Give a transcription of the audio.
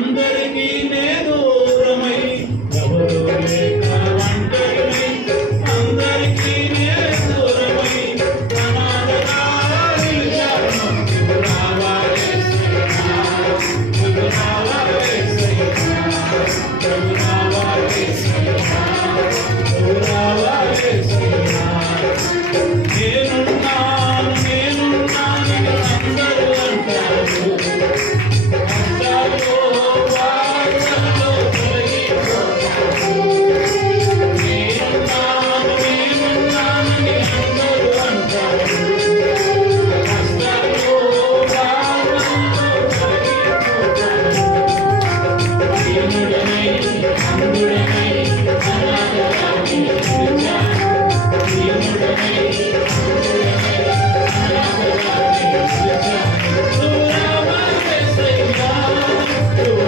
అందరికీ నే దూరమై ఎవరు లేక ఒంటరినై అందరికీ నే దూరమై అనాథగా నిలిచాను నువ్వు రావా యేసయ్యా నువ్వు రావా యేసయ్యా